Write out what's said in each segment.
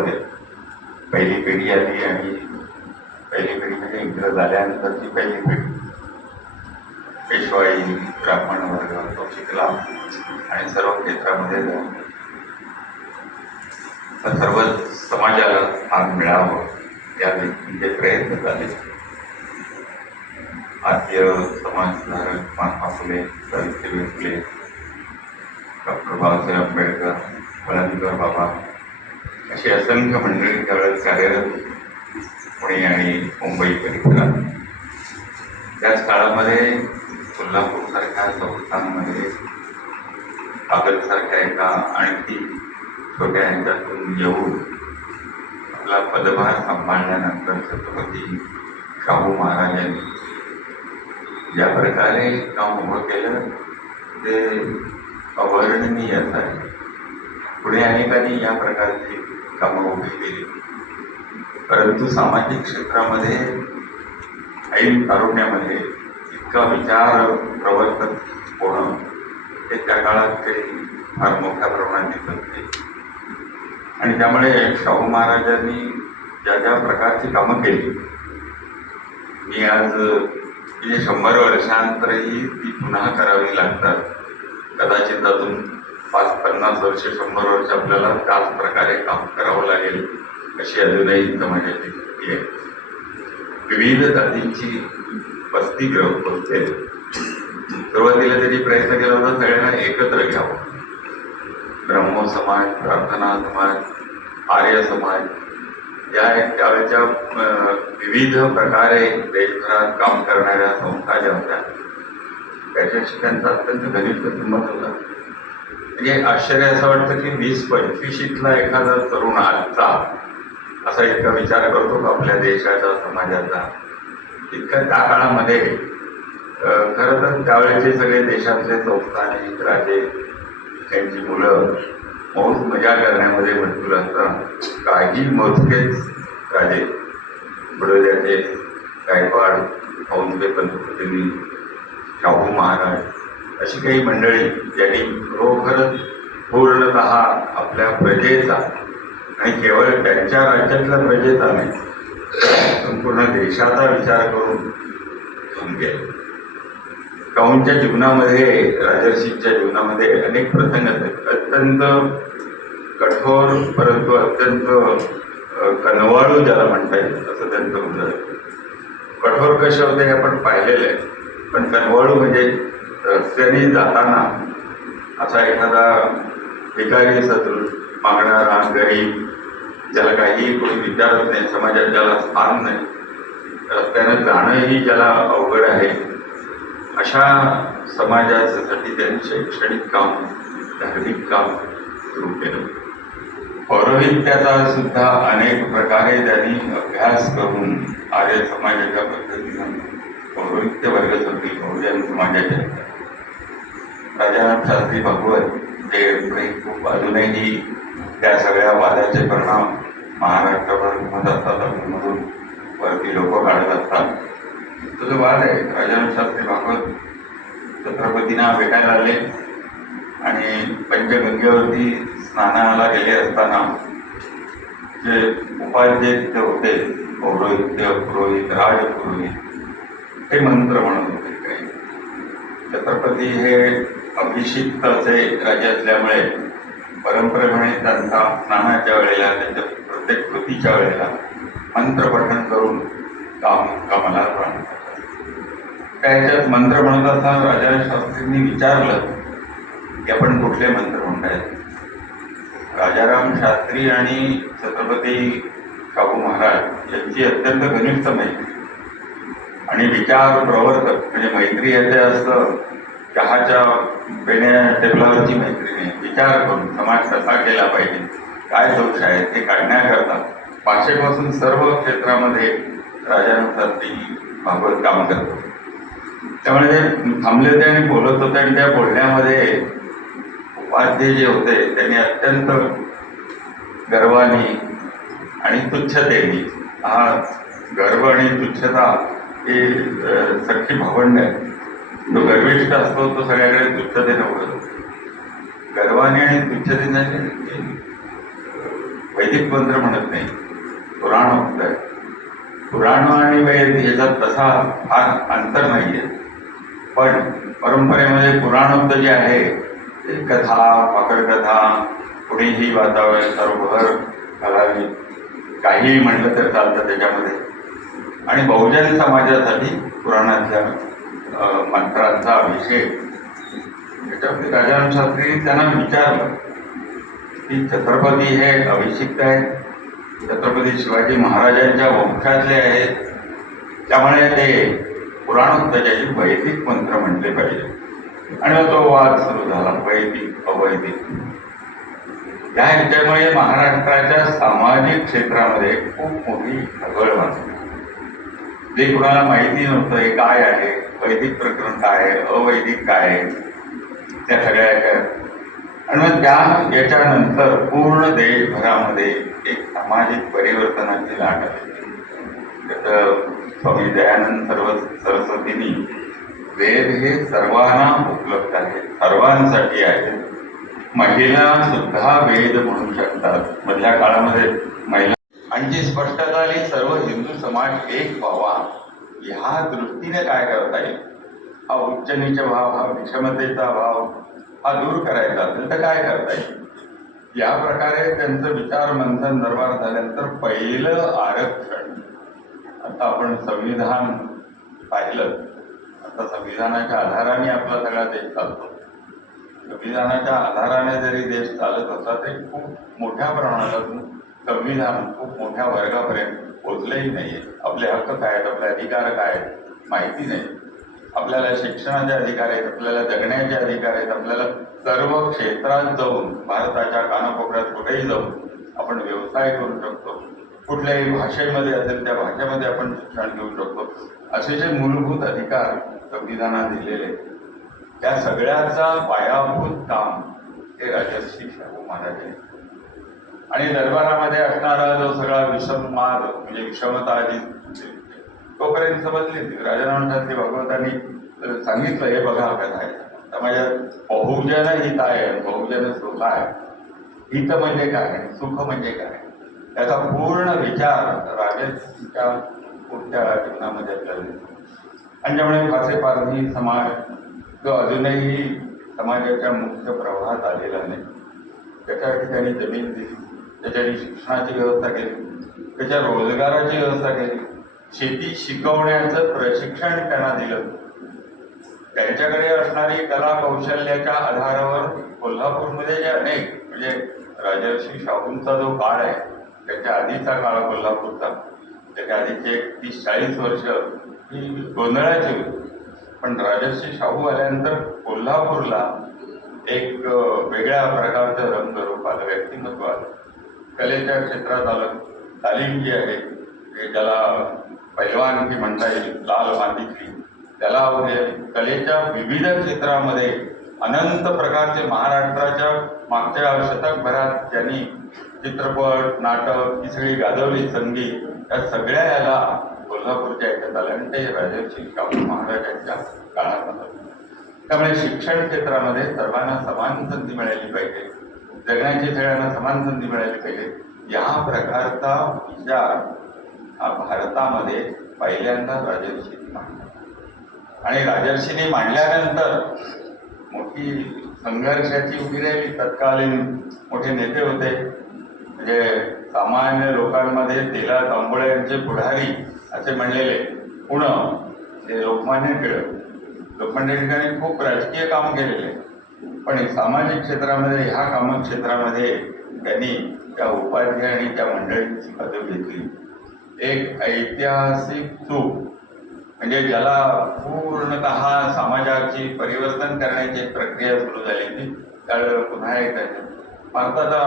होते. पहिली पिढी आली आणि पहिली पिढी म्हणजे इंग्रज आल्यानंतरची पहिली पिढी पेशवाई, ब्राह्मण वर्ग तो शिकला आणि सर्व क्षेत्रामध्ये जाऊन सर्व समाजाला स्थान मिळावं या दृष्टीचे प्रयत्न झाले. भारतीय समाजसुधारक महात्मा फुले, सावित्रीबाई फुले, डॉक्टर बाबासाहेब आंबेडकर, वलंदकर बाबा अशी असंख्य मंडळी त्यावेळेस कार्यरत होती पुणे आणि मुंबई परिसरात. त्याच काळामध्ये कोल्हापूरसारख्या संस्थांमध्ये कागदसारख्या एका आणखी छोट्या ह्याच्यातून येऊन आपला पदभार सांभाळल्यानंतर छत्रपती शाहू महाराजांनी ज्या प्रकारे काम उभं केलं ते अवर्णनीयच आहे. पुढे अनेकांनी या प्रकारची कामं उभी केली, परंतु सामाजिक क्षेत्रामध्ये ऐन तारुण्यामध्ये इतका विचार प्रवर्तक होणं हे त्या काळात काही फार मोठ्या प्रमाणात दिसत नाही. आणि त्यामुळे शाहू महाराजांनी ज्या ज्या प्रकारची कामं केली मी आज म्हणजे 100 वर्षांतरही ती पुन्हा करावी लागतात. कदाचित अजून 5-50 वर्ष 100 वर्ष आपल्याला त्याच प्रकारे काम करावं लागेल अशी अजूनही समाजाची स्थिती आहे. विविध जातींची वस्ती होते. सुरुवातीला त्यांनी प्रयत्न केला होता सगळ्यांना एकत्र घ्यावं. ब्रह्मो समाज, प्रार्थना समाज, आर्य समाज या त्यावेळेच्या विविध प्रकारे देशभरात काम करणाऱ्या संस्था ज्या होत्या त्याच्याशी त्यांचा अत्यंत घनिष्ठ संबंध होता. म्हणजे आश्चर्य असं वाटतं की 20-25 एखादा तरुण आजचा असा इतका विचार करतो का आपल्या देशाचा समाजाचा, इतका त्या काळामध्ये खरं तर त्यावेळेचे सगळे देशातले संस्थानिक राजे त्यांची मुलं मौज मजा करण्यामध्ये मशगूल असतात. काही मोजकेच राजे बडोद्याचे गायकवाड, औंधे पंतप्रतिनिधी, शाहू महाराज अशी काही मंडळी ज्यांनी खरोखरच पूर्णतः आपल्या प्रजेचा आणि केवळ त्यांच्या राज्यातल्या प्रजेचा नाही संपूर्ण देशाचा विचार करून गेले. शाहूंच्या जीवनामध्ये, राजर्षींच्या जीवनामध्ये अनेक प्रसंग आहेत. अत्यंत कठोर परंतु अत्यंत कनवाळू ज्याला म्हणता येईल असं त्यांचं होतं. कठोर कसे होते हे आपण पाहिलेलं आहे, पण कनवाळू म्हणजे रस्त्याने जाताना असा एखादा भिकारी सदृश मागणारा गरीब ज्याला काहीही कोणी विचारत नाही, समाजात ज्याला स्थान नाही, रस्त्यानं जाणंही ज्याला अवघड आहे अशा समाजासाठी त्यांनी शैक्षणिक काम, धार्मिक काम सुरू केलं. पौरोहित्याचा सुद्धा अनेक प्रकारे त्यांनी अभ्यास करून आर्य समाजाच्या पद्धतीनं पौरोहित्य वर्ग होती बहुजन समाजाच्या राजाराम शास्त्री भागवत जे खूप अजूनही त्या सगळ्या वादाचे परिणाम महाराष्ट्रावर घुमत असतात, मधून वरती लोक काढत असतात. तो जो वाद आहे, राजाराम शास्त्री भागवत छत्रपतींना भेटायला आले आणि पंचगंगेवरती स्नानाला गेले असताना जे उपाध्ये तिथे होते पौरोहित्य, पुरोहित, राजपुरोहित हे मंत्र म्हणत होते. काही छत्रपती हे अभिषिक्त असे राजे असल्यामुळे परंपरेप्रमाणे त्यांचा स्नानाच्या वेळेला, त्यांच्या प्रत्येक कृतीच्या वेळेला मंत्र पठण करून कामाला राहतात. त्याच्यात मंत्र म्हणत असताना राजाराम शास्त्रींनी विचारलं की आपण कुठले मंत्र म्हणतायत. राजाराम शास्त्री आणि छत्रपती शाहू महाराज यांची अत्यंत घनिष्ठ मैत्री आणि विचार प्रवर्तक, म्हणजे मैत्री याचे असतं चहाच्या पेण्या टेबलावरची मैत्री नाही, विचार करून समाज कसा केला पाहिजे, काय दोष आहेत हे काढण्याकरता भाषेपासून सर्व क्षेत्रामध्ये राजाराम शास्त्री भागवत काम करतो. त्यामुळे ते थांबले होते आणि बोलत होते आणि त्या बोलण्यामध्ये उपाध्ये जे होते त्यांनी अत्यंत गर्वाने आणि तुच्छतेने, हा गर्व आणि तुच्छता ही सख्खी भावंड आहे. जो गर्विष्ठ असतो तो सगळ्याकडे तुच्छतेने बोलतो. गर्वाने आणि तुच्छतेने वैदिक मंत्र म्हणत नाही, पुराणोक्त आहे. पुराण आणि वेद याच्यात तसा फार अंतर नाही आहे, पण परंपरेमध्ये पुराणोक्त जे आहे ते कथा, पाकळकथा, कुणीही वातावरण सर्वभर घालावी, काहीही म्हटलं तर चालतं त्याच्यामध्ये. आणि बहुजन समाजासाठी पुराणातल्या मंत्रांचा अभिषेक. त्याच्यामध्ये राजाराम शास्त्री त्यांना विचारलं की छत्रपती हे अभिषिक्त आहेत, छत्रपती शिवाजी महाराजांच्या वंशातले आहेत, त्यामुळे ते पुराणोक्ताचे वैदिक मंत्र म्हटले पाहिजे. आणि मग तो वाद सुरू झाला, वैदिक अवैदिक. या ह्याच्यामुळे महाराष्ट्राच्या सामाजिक क्षेत्रामध्ये खूप मोठी खळबळ वाचली. जे कुणाला माहिती नव्हतं हे काय आहे, वैदिक प्रकरण काय आहे, अवैदिक काय आहे, त्या सगळ्या आणि मग याच्यानंतर पूर्ण देशभरामध्ये एक सामाजिक परिवर्तनाची लाट आली. त्याचं स्वामी दयानंद सरस्वतींनी वेद हे सर्वांना उपलब्ध आहे, सर्वांसाठी आहे, महिला सुद्धा वेद म्हणू शकतात. मधल्या काळामध्ये महिला आणखी स्पष्टता आली, सर्व हिंदू समाज एक व्हावा ह्या दृष्टीने काय करता येईल, हा उच्च नीच भाव, हा विषमतेचा भाव हा दूर करायचा असेल तर काय करता येईल, या प्रकारे त्यांचं विचार मंथन दरबार झाल्यानंतर पहिलं आरक्षण. आता आपण संविधान पाहिलं, आता संविधानाच्या आधाराने आपला सगळा देश चालतो. संविधानाच्या आधाराने जरी देश चालत असला तरी खूप मोठ्या प्रमाणात संविधान खूप मोठ्या वर्गापर्यंत पोचलंही नाहीये. आपले हक्क काय आहेत, आपले अधिकार काय आहेत माहिती नाही. आपल्याला शिक्षणाचे अधिकार आहेत, आपल्याला जगण्याचे अधिकार आहेत, आपल्याला सर्व क्षेत्रात जाऊन, भारताच्या कानाकोपऱ्यात कुठेही जाऊन आपण व्यवसाय करू शकतो. कुठल्याही भाषेमध्ये असेल त्या भाषेमध्ये आपण शिक्षण घेऊ शकतो. असे जे मूलभूत अधिकार संविधानात दिलेले, त्या सगळ्याचा पायाभूत काम हे राजर्षी शाहू महाराज आहे. आणि दरबारामध्ये असणारा जो सगळा विषमवाद म्हणजे विषमता जी तोपर्यंत समजली. राजाराम शास्त्री भागवतांनी सांगितलं, हे बघा कथा आहे समाजात बहुजन हित आहे, बहुजन सुख आहे. हित म्हणजे काय, सुख म्हणजे काय, त्याचा पूर्ण विचार राजर्षीच्या पुढच्या जीवनामध्ये आपल्याला दिसतो. आणि त्यामुळे फासे पारधी समाज जो अजूनही समाजाच्या मुख्य प्रवाहात आलेला नाही, त्याच्या ठिकाणी जमीन दिली, त्याच्यानी शिक्षणाची व्यवस्था केली, त्याच्या रोजगाराची व्यवस्था केली, शेती शिकवण्याचं प्रशिक्षण त्यांना दिलं. त्यांच्याकडे असणारी कला कौशल्याच्या आधारावर कोल्हापूरमध्ये जे अनेक म्हणजे राजर्षी शाहूंचा जो काळ आहे, त्याच्या आधीचा काळ कोल्हापूरचा, त्याच्या आधीचे 30-40 वर्ष ही गोंधळाची होती. पण राजर्षी शाहू आल्यानंतर कोल्हापूरला एक वेगळ्या प्रकारचं रंगरूप आलं, व्यक्तिमत्व आलं, कलेच्या क्षेत्रात आलं. तालीम जी आहे ज्याला पैलवानकी म्हणता येईल, लाल मातीची, त्याला कलेच्या विविध क्षेत्रामध्ये अनंत प्रकारचे महाराष्ट्राच्या मागच्या शतकभरात ज्यांनी चित्रपट, नाटक ही सगळी गाजवली, संगीत, या सगळ्या याला कोल्हापूरच्या याच्यात आलं आणि ते राजर्षी शाहू महाराजांच्या काळात आलं. त्यामुळे शिक्षण क्षेत्रामध्ये सर्वांना समान संधी मिळाली पाहिजे, जगण्याची सगळ्यांना समान संधी मिळाली पाहिजे, या प्रकारचा विचार हा भारतामध्ये पहिल्यांदा राजर्षींनी मांडला. आणि राजर्षींनी मांडल्यानंतर मोठी संघर्षाची उभी राहिली. तत्कालीन मोठे नेते होते, म्हणजे सामान्य लोकांमध्ये तेला तांबोळे यांचे पुढारी असे म्हणलेले पुणे ते लोकमान्य टिळक. लोकमान्य टिळकांनी खूप राजकीय काम केलेले, पण सामाजिक क्षेत्रामध्ये, ह्या काम क्षेत्रामध्ये त्यांनी त्या उपाधी आणि त्या मंडळींची पदवी घेतली. एक ऐतिहासिक चूक म्हणजे ज्याला पूर्णतः समाजाची परिवर्तन करण्याची प्रक्रिया सुरू झाली होती, त्यावेळेला पुन्हा एक भारताचा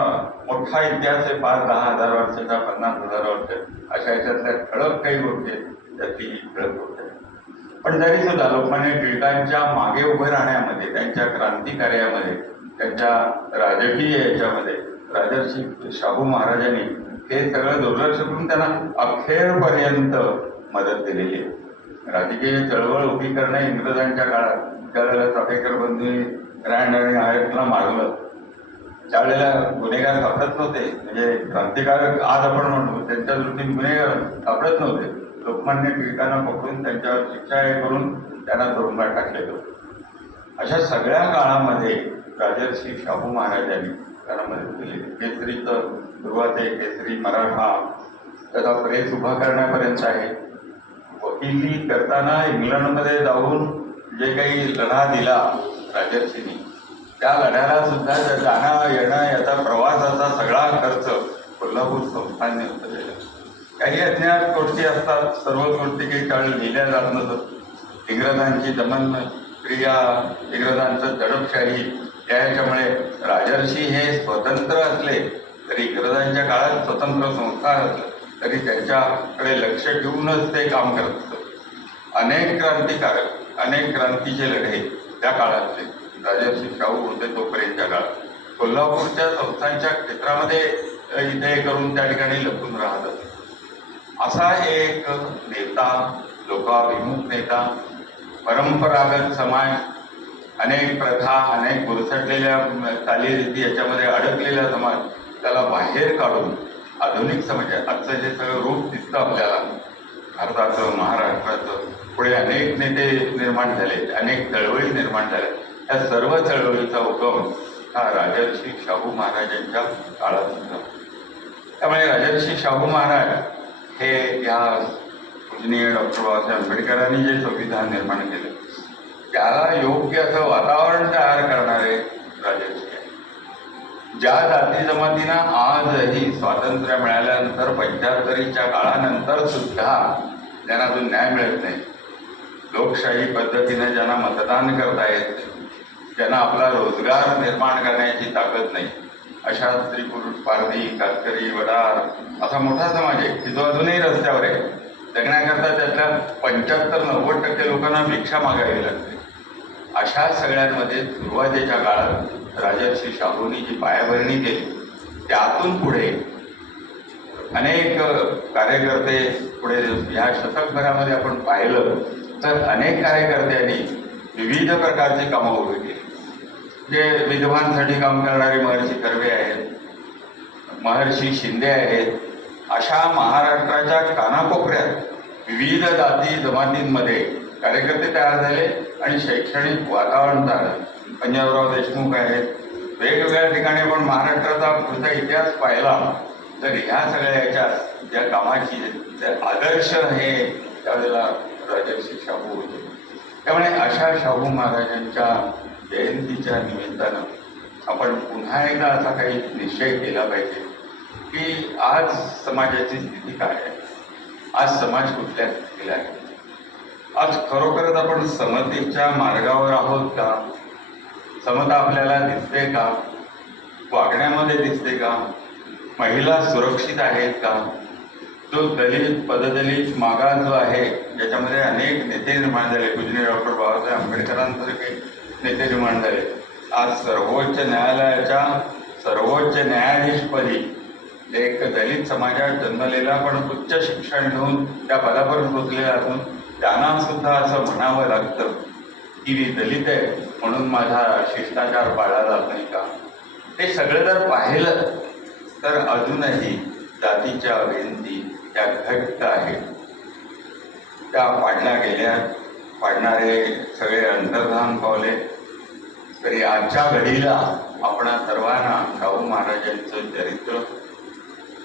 मोठा इतिहास आहे, 5-10 हजार वर्षाचा, 50,000 वर्ष, अशा याच्यातल्या ठळक काही गोष्टी त्यातली ठळक गोष्ट आहे. पण तरी सुद्धा लोकमान्य टिळकांच्या मागे उभं राहण्यामध्ये, त्यांच्या क्रांतिकार्यामध्ये, त्यांच्या राजकीय याच्यामध्ये राजर्षी शाहू महाराजांनी हे सगळं दुर्लक्ष करून त्यांना अखेरपर्यंत मदत दिलेली आहे. राजकीय चळवळ उभी करणं इंग्रजांच्या काळात, त्यावेळेला चाफेकर बंधूंनी रँड आणि आयटला मारलं, त्यावेळेला गुन्हेगार सापडत नव्हते, म्हणजे क्रांतिकारक आज आपण म्हणतो त्यांच्या दृष्टीने गुन्हेगार सापडत नव्हते. लोकमान्य टिळकांना पकडून त्यांच्यावर शिक्षा करून त्यांना तुरुंगात टाकलेलं. अशा सगळ्या काळामध्ये राजर्षी शाहू महाराजांनी त्यांना मदत केली. केसरीचं सुरुवात आहे, केसरी मराठा त्याचा प्रेस उभा करण्यापर्यंत आहे. वकिली करताना इंग्लंडमध्ये जाऊन जे काही लढा दिला राजर्षींनी, त्या लढ्याला सुद्धा जाणं येणं याचा प्रवासाचा सगळा खर्च कोल्हापूर संस्थानने उचललेला. काही अज्ञात गोष्टी असतात, सर्व गोष्टी काही काळ लिहिल्या जात नसत. इंग्रजांची दमन क्रिया, इंग्रजांचं दडपशाही याच्यामुळे राजर्षी हे स्वतंत्र असले तरी, इंग्रजांच्या काळात स्वतंत्र संस्थान असलं तरी त्यांच्याकडे लक्ष ठेवूनच ते काम करत होतं. अनेक क्रांतिकारक, अनेक क्रांतीचे लढे त्या काळातले राजर्षी शाहू होते तोपर्यंतच्या काळात कोल्हापूरच्या संस्थांच्या क्षेत्रामध्ये इथे करून त्या ठिकाणी लपून राहत होते. असा एक नेता, लोकाभिमुख नेता, परंपरागत समाज, अनेक प्रथा, अनेक गुरसटलेल्या चालीरीती याच्यामध्ये अडकलेला समाज, त्याला बाहेर काढून आधुनिक समाजात आजचं जे सगळं रूप दिसतं आपल्याला भारताचं, महाराष्ट्राचं, पुढे अनेक नेते निर्माण झाले, अनेक चळवळी निर्माण झाल्या. या सर्व चळवळीचा उगम हा राजर्षी शाहू महाराजांच्या काळात होता. त्यामुळे राजर्षी शाहू महाराज हे या पूजनीय डॉक्टर बाबासाहेब आंबेडकरांनी जे संविधान निर्माण केलं त्याला योग्य असं वातावरण तयार करणारे राजर्षी आहे. ज्या जाती जमातींना आजही स्वातंत्र्य मिळाल्यानंतर 75च्या काळानंतर सुद्धा ज्यांना अजून न्याय मिळत नाही, लोकशाही पद्धतीने ज्यांना मतदान करता येत नाही, ज्यांना आपला रोजगार निर्माण करण्याची ताकद नाही, अशा स्त्री पुरुष पारधी, कातकरी, वडार असा मोठा समाज आहे की जो अजूनही रस्त्यावर आहे. जगण्याकरता त्यातल्या 75-90% लोकांना भिक्षा मागावी लागते. अशा सगळ्यांमध्ये सुरुवातीच्या काळात राजर्षी शाहूंनी जी पायाभरणी केली, त्यातून पुढे अनेक कार्यकर्ते पुढे या शतकभरामध्ये आपण पाहिलं तर अनेक कार्यकर्त्यांनी विविध प्रकारची कामं उभी केली. जे विधवांसाठी काम करणारे महर्षी कर्वे आहेत, महर्षी शिंदे आहेत, अशा महाराष्ट्राच्या कानाकोपऱ्यात विविध जाती जमातींमध्ये कार्यकर्ते तयार झाले आणि शैक्षणिक वातावरण झालं. पंजाबराव देशमुख आहेत. वेगवेगळ्या ठिकाणी आपण महाराष्ट्राचा पुढचा इतिहास पाहिला तर ह्या सगळ्या याच्यात ज्या कामाची आदर्श हे त्यावेळेला राजर्षी शाहू होते. त्यामुळे अशा शाहू महाराजांच्या जयंतीच्या निमित्तानं आपण पुन्हा एकदा असा काही निश्चय केला पाहिजे की आज समाजाची स्थिती काय आहे, आज समाज कुठल्या स्थितीला आहे, आज खरोखरच आपण समतेच्या मार्गावर आहोत का, समता आपल्याला दिसते का, वागण्यामध्ये दिसते का, महिला सुरक्षित आहेत का, जो दलित, पददलित मागास जो आहे ज्याच्यामध्ये अनेक नेते निर्माण झाले, पूजनीय डॉक्टर बाबासाहेब आंबेडकरांसारखे नेते निर्माण झाले, आज सर्वोच्च न्यायालयाच्या सर्वोच्च न्यायाधीशपदी एक दलित समाजात जन्मलेला पण उच्च शिक्षण घेऊन त्या पदावर पोचलेला असून त्यांना सुद्धा असं म्हणावं लागतं की मी दलित आहे म्हणून माझा शिष्टाचार पाळला जात नाही का. हे सगळं जर पाहिलं तर अजूनही जातीच्या भिंती त्या घट्ट आहेत, त्या पाडल्या गेल्या, पाडणारे सगळे अंतर्धान पावले. तरी आजच्या घडीला आपणा सर्वांना शाहू महाराजांचं चरित्र,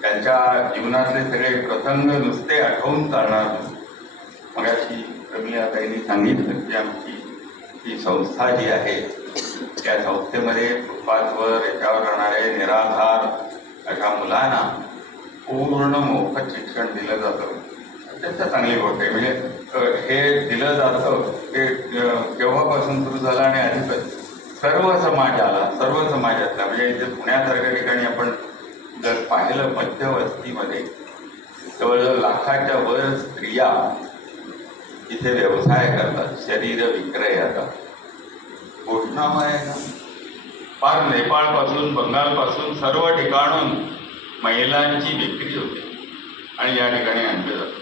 त्यांच्या जीवनातले सगळे प्रसंग नुसते आठवून चालणार नाही. मगाशी रमिलाताईंनी सांगितलं की आमची ही संस्था जी आहे त्या संस्थेमध्ये फुटपाथवर याच्यावर राहणारे निराधार अशा मुलांना पूर्ण मोफत शिक्षण दिलं जातं. अत्यंत चांगली गोष्ट आहे. म्हणजे हे दिलं जातं हे केव्हापासून सुरू झालं आणि अधिकच सर्व समाजाला, सर्व समाजातला, म्हणजे इथे पुण्यासारख्या ठिकाणी आपण जर पाहिलं मध्यवस्तीमध्ये जवळजवळ लाखाच्या वर स्त्रिया इथे व्यवसाय करतात, शरीर विक्रयाचा. घोषणामय आहे ना, फार नेपाळपासून, बंगालपासून सर्व ठिकाणून महिलांची विक्री होते आणि या ठिकाणी आणले जाते.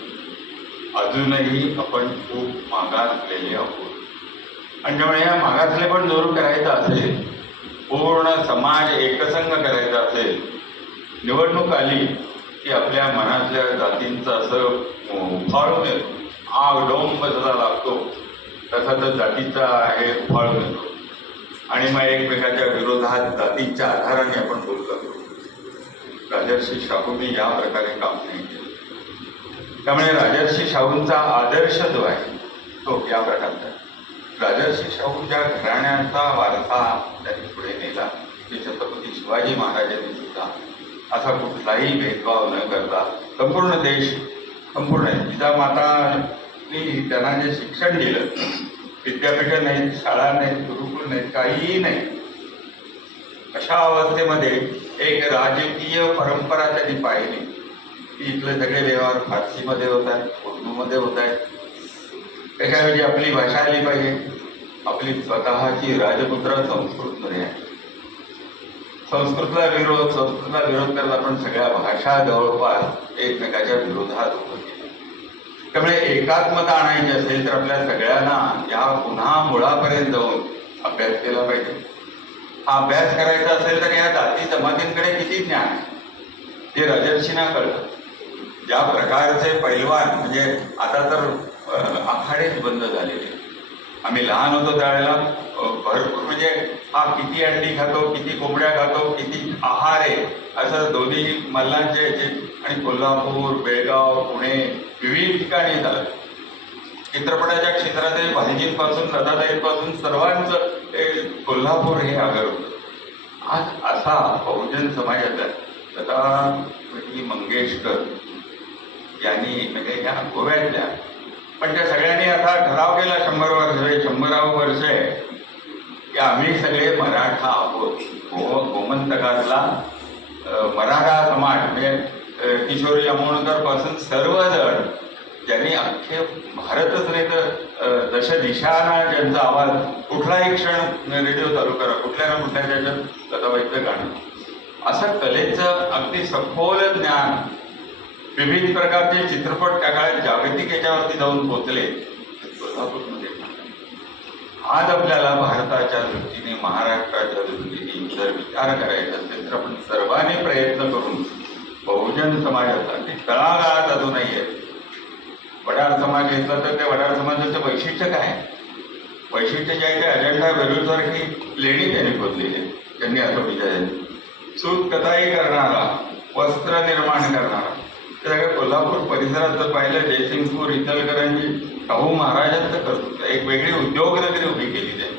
अजूनही आपण खूप मागासलेले आहोत आणि त्यामुळे या मागासले पण दूर करायचं असेल पूर्ण समाज एकसंघ करायचा असेल, निवडणूक आली की आपल्या मनातल्या जातींचं असं उफाळून येतो, आग डोंब जसा लागतो तसा तर जातीचा आहे उफाळून येतो आणि मग एकमेकाच्या विरोधात जातींच्या आधाराने आपण बोलत असतो. राजर्षी शाहूंनी या प्रकारे काम नाही केलं. त्यामुळे राजर्षी शाहूंचा आदर्श जो आहे तो या प्रकारचा. राजर्षी शाहूंच्या घराण्याचा वारसा त्यांनी पुढे नेला की छत्रपती शिवाजी महाराजांनी सुद्धा असा कुठलाही भेदभाव न करता संपूर्ण देश, संपूर्ण जिजामातांनी त्यांना जे शिक्षण दिलं, विद्यापीठं नाहीत, शाळा नाहीत, गुरुकुल नाहीत, काहीही नाही, अशा अवस्थेमध्ये एक राजकीय परंपरा त्यांनी पाहिली की इथले सगळे व्यवहार फारसीमध्ये होत आहेत, उर्दूमध्ये होत आहेत. त्याच्याऐवजी आपली भाषा आली पाहिजे, आपली स्वतःची राजमुद्रा संस्कृतमध्ये आहे. संस्कृतला विरोध करत आपण सगळ्या भाषा जवळपास एकमेकाच्या विरोधात होतो. त्यामुळे एकात्मता आणायची असेल तर आपल्या सगळ्यांना या पुन्हा मुळापर्यंत जाऊन अभ्यास केला पाहिजे. हा अभ्यास करायचा असेल तर या जाती जमातींकडे किती ज्ञान आहे जे राजर्षींना कळलं. ज्या प्रकारचे पैलवान, म्हणजे आता तर आखाडेच बंद झालेले. आम्ही लहान होतो त्यावेळेला भरपूर, म्हणजे हा किती अंडी खातो, किती कोंबड्या खातो, किती आहार आहे, असं दोन्ही मल्लांचे आणि कोल्हापूर, बेळगाव, पुणे विविध ठिकाणी झालं. चित्रपटाच्या क्षेत्रातही भालजींपासून लताताईंपासून सर्वांचं कोल्हापूर हे आगर होतं. आज असा बहुजन समाजाचा लता मंगेशकर यांनी, म्हणजे ह्या गोव्यातल्या, पण त्या सगळ्यांनी असा ठराव केला 100 वर्ष आहे की आम्ही सगळे मराठा आहोत. गोमंतकातला मराठा समाज, म्हणजे किशोरी आमोणकर पासून सर्वजण ज्यांनी अख्खे भारतच नाही तर दश दिशांना ज्यांचा आवाज, कुठलाही क्षण रेडिओ चालू करा, कुठल्या ना कुठल्या त्याच्यात लताबाईचं गाणं, असं कलेचं अगदी सखोल ज्ञान, विविध प्रकारचे चित्रपट त्या काळात जागतिक याच्यावरती जाऊन पोचले कोल्हापूरमध्ये. आज आपल्याला भारताच्या दृष्टीने, महाराष्ट्राच्या दृष्टीने जर विचार करायचा असेल तर आपण सर्वांनी प्रयत्न करून बहुजन समाजाचा तळागाळात अजूनही आहे. वडार समाज घेतला तर त्या वडार समाजाचं वैशिष्ट्य काय आहे? वैशिष्ट्य जे आहे ते अजंठा वेरूळसारखी लेणी त्यांनी खोदलेली, त्यांनी असं विचारलं. सूत कताई करणारा, वस्त्र निर्माण करणारा, सगळ्या कोल्हापूर परिसरात जर पाहिलं, जयसिंगपूर, इचलकरंजी, शाहू महाराजांचं करतो, एक वेगळी उद्योगनगरी उभी केली जाईल.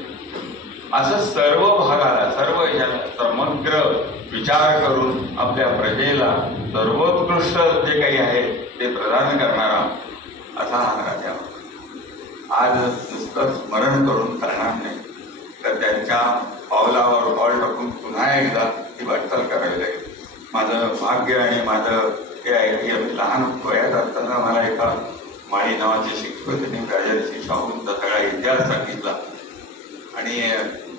असं सर्व भागाला, सर्व समग्र विचार करून आपल्या प्रजेला सर्वोत्कृष्ट जे काही आहे ते प्रदान करणारा असा हा राजा. आज नुसतं स्मरण करून चालणार नाही, तर त्यांच्या पावलावर पाऊल टाकून पुन्हा एकदा ती वाटचाल करावी लागेल. माझं भाग्य आणि माझं हे आहे की आम्ही लहान वयात असताना मला एका माळी नावाचे शिक्षकांनी राजर्षी शाहूंचा सगळा इतिहास सांगितला आणि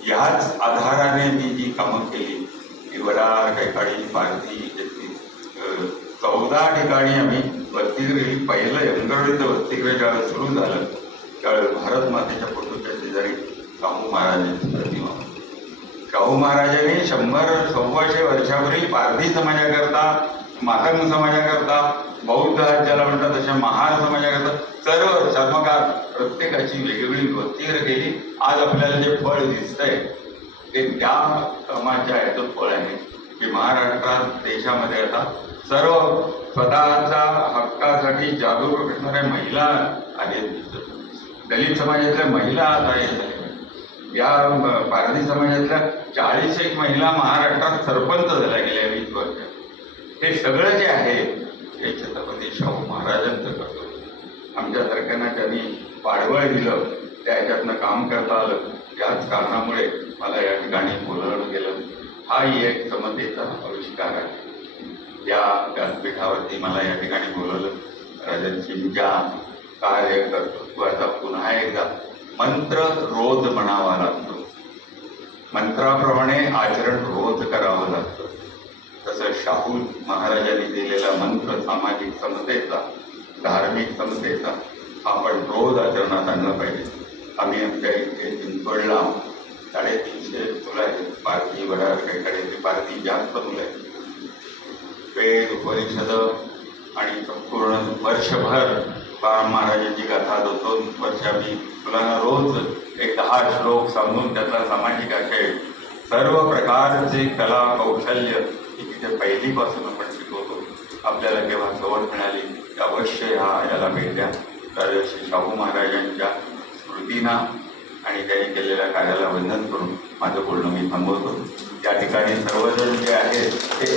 याच आधाराने मी जी कामं केली की वडार, कैकाडी, पारधी, 14 ठिकाणी आम्ही वसतिगृह, पहिलं यंगरडीचं वसतिगृह ज्यावेळेस सुरू झालं त्यावेळेस भारत मातेच्या फोटोच्या शेजारी शाहू महाराजांची प्रतिमा. शाहू महाराजांनी 100-125 वर्षापूर्वी पारधी समाजाकरता, मातंग समाजाकरता, बौद्ध ज्याला म्हणतात तशा महार समाजाकरता सर्व चर्मकार प्रत्येकाची वेगवेगळी वसतिगृह केली. आज आपल्याला जे फळ दिसतंय ते त्या कामाच्या याचं फळ आहे की महाराष्ट्रात, देशामध्ये आता सर्व स्वतःच्या हक्कासाठी जागरूक असणाऱ्या महिला आहेत. दलित समाजातल्या महिला आता येत, या पारधी समाजातल्या 41 महिला महाराष्ट्रात सरपंच झाल्या गेल्या 20 वर्षात. हे सगळं जे आहे हे छत्रपती शाहू महाराजांचं करतो. आमच्यासारख्यांना त्यांनी पाठबळ दिलं, त्याच्यातनं काम करता आलं. याच कारणामुळे मला या ठिकाणी बोलावलं गेलं. हाही एक समतेचा आविष्कार आहे. या व्यासपीठावरती मला या ठिकाणी बोलवलं. राजर्षींच्या कार्य कर्तृत्वाचा पुन्हा एकदा मंत्र रोज म्हणावा लागतो, मंत्राप्रमाणे आचरण रोज करावं लागतं. तसं शाहू महाराजांनी दिलेला मंत्र सामाजिक समतेचा, धार्मिक समतेचा आपण रोज आचरणात आणलं पाहिजे. आम्ही आमच्या इथे चिंचवडला 350 मुलं आहेत. पारधी बरं काही पारधी जास्त मुलं आहेत. वेद उपनिषद आणि संपूर्ण वर्षभर तुकाराम महाराजांची गाथा 2-2 वर्ष आम्ही मुलांना रोज एक 10 श्लोक सांगून त्यातला सामाजिक आशय सर्व प्रकारचे कला कौशल्य ही तिथे पहिलीपासून आपण शिकवतो. आपल्याला केव्हा सवड मिळाली की अवश्य याला भेट द्या. तर श्री शाहू महाराजांच्या स्मृतींना आणि त्यांनी केलेल्या कार्याला वंदन करून माझं बोलणं मी थांबवतो. या ठिकाणी सर्वजण जे आहेत ते